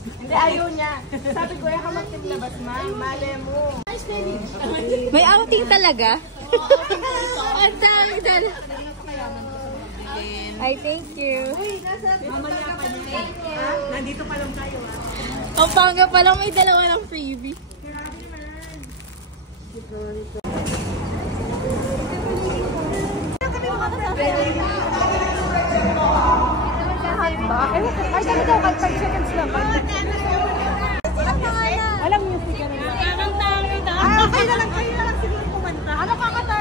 Hindi, ayaw niya. Sabi ko, ka magtiglabas, ma'am. Mali mo. May outing talaga? Ang dami dyan. Ay, thank you. Mamaya pa niya. Nandito pa lang tayo, Ang pangga pa lang, may dalawa ng freebie. Ay, dami daw, 5 seconds lang. Alam niyo si Karen. Kayo na lang siguro kumanta. Ano kakanta?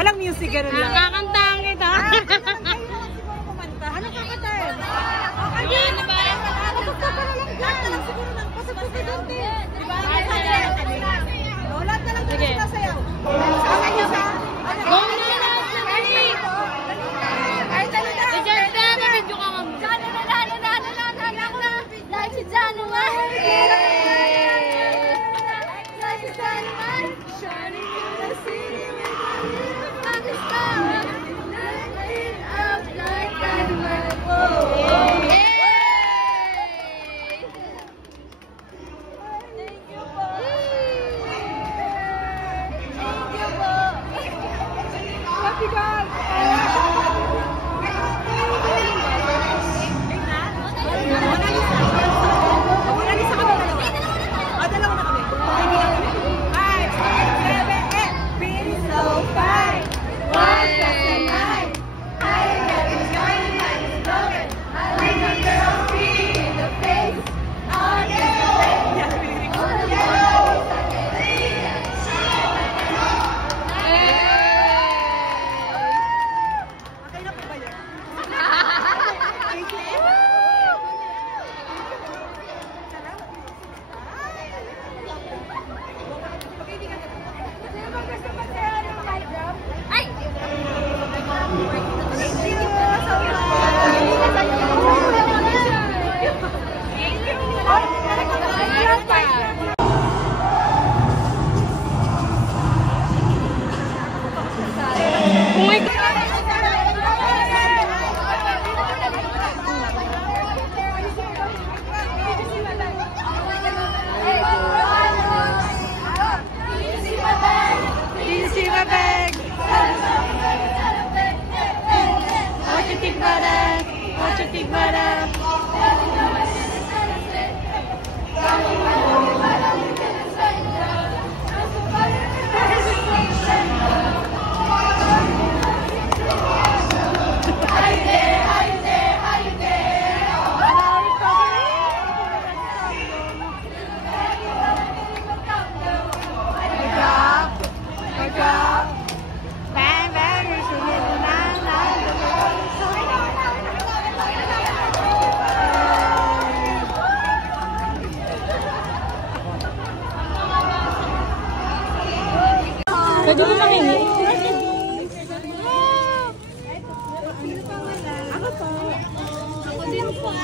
Walang music, gano'n lang. Nakakantahan kita. Ano kakatayin? Ayun, na ba? Lahat na lang siguro ng pasag-pasag doon din. Lahat na lang siguro sasayaw. Saan kayo sa? Go na lahat na dali. Ay, talaga. Diyan na, medyo ka nga mo. Dahil si January. Shining in the city with a little star. Light up like dynamite. Whoa. Thank you po. Thank you po. Happy God! Pwede mo makinig? Ako po. Ako din po.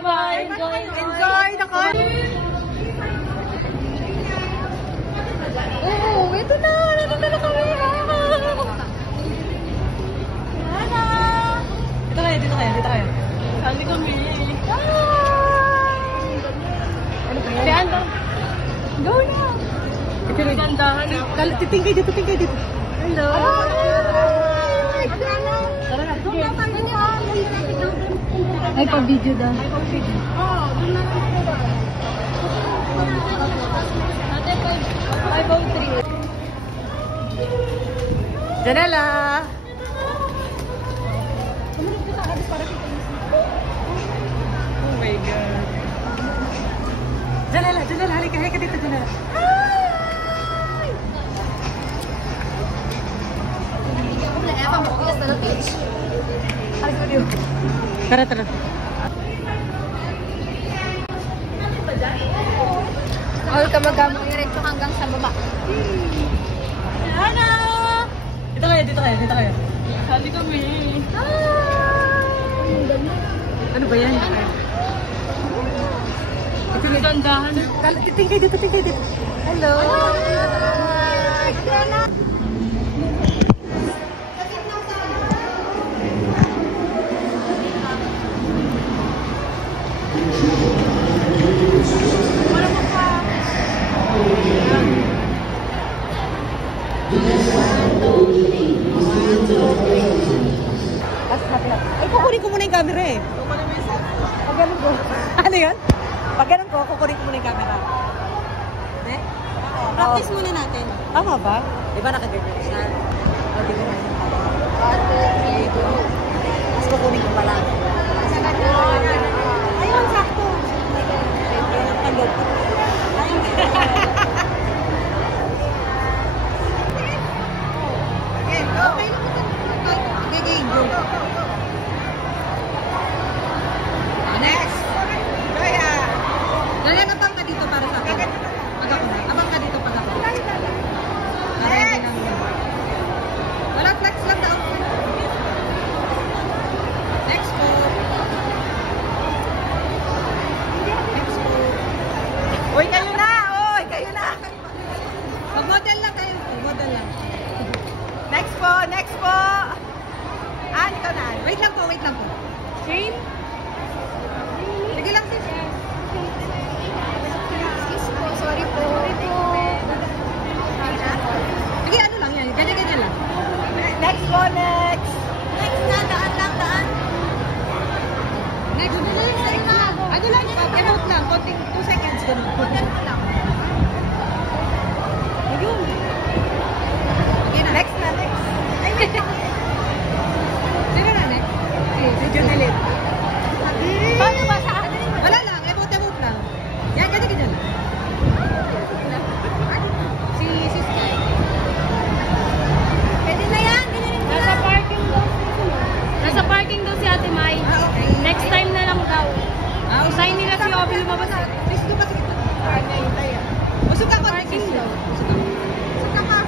Bye-bye. Enjoy the concert. Oo, ito na. Nandito na kami. Dito kayo. Sabi ko, Mili. Ano ba yan? Si Ando. Go na. Ito rin. Gandahan. Titing kayo dito. Hello. Tara na. Ay, pa-video daw. Janela. Oh my God. Janela, halika dito, Janela. Tara. All ka magamang diretso hanggang sa baba. Hello! Dito kayo. Sabi ko, Mili. Ano ba yan? Ito rin gandahan. Titing kayo dito. Hello! Ay, kukunin ko muna yung camera eh. Pag ganun ko. Ano yun? Pag ganun ko, kukunin ko muna yung camera. Eh? Practice muna natin. Tama ba? Di ba nakaganyan siya? O, di ba? Mas kukunin ko pala. Ayun, sakto. Tanggol. Okay, go. Next. Gaya. Gaya, abang ka dito para sa akin. Pag ako na. Abang ka dito pag ako. Next. Wala, flex lang daw. Next po. Uy, kayo na! Mag-model lang kayo. Model lang. Next po. Ikaw na. Wait lang po. Same? Sige lang, sis. Excuse po, sorry po. Sige, ano lang yan. Ganyan lang. Next po, next. Next na, daan. Next. Ano lang yun? Emote lang. Konting 2 seconds. Ganun. Ganun lang. Ayun. Okay na. Next. Ay, wait. Sino na next? Si Jonelit. Paano ba sa akin? Wala lang. Emote lang. Yan, ganyan lang. Si Sky. Pwede na yan, ganyan mo Nasa na. parking daw. Nasa parking daw si Ate Mai. Okay. Next time na lang daw. Sign nila si Obi lumabas. Please, doon ka sa gitna. Usok ako. Parking daw.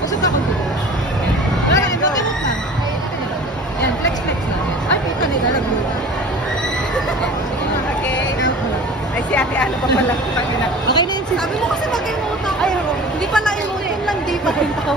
Usok ako. Wala lang. Emote lang. Yan, flex lang. Ay, puta na ilalagay. Okay. Ay, si ate ano pa pala. Okay na yun. Sabi mo kasi mag-emote ako. Ay, hindi pala emote lang. Di pa rin ako.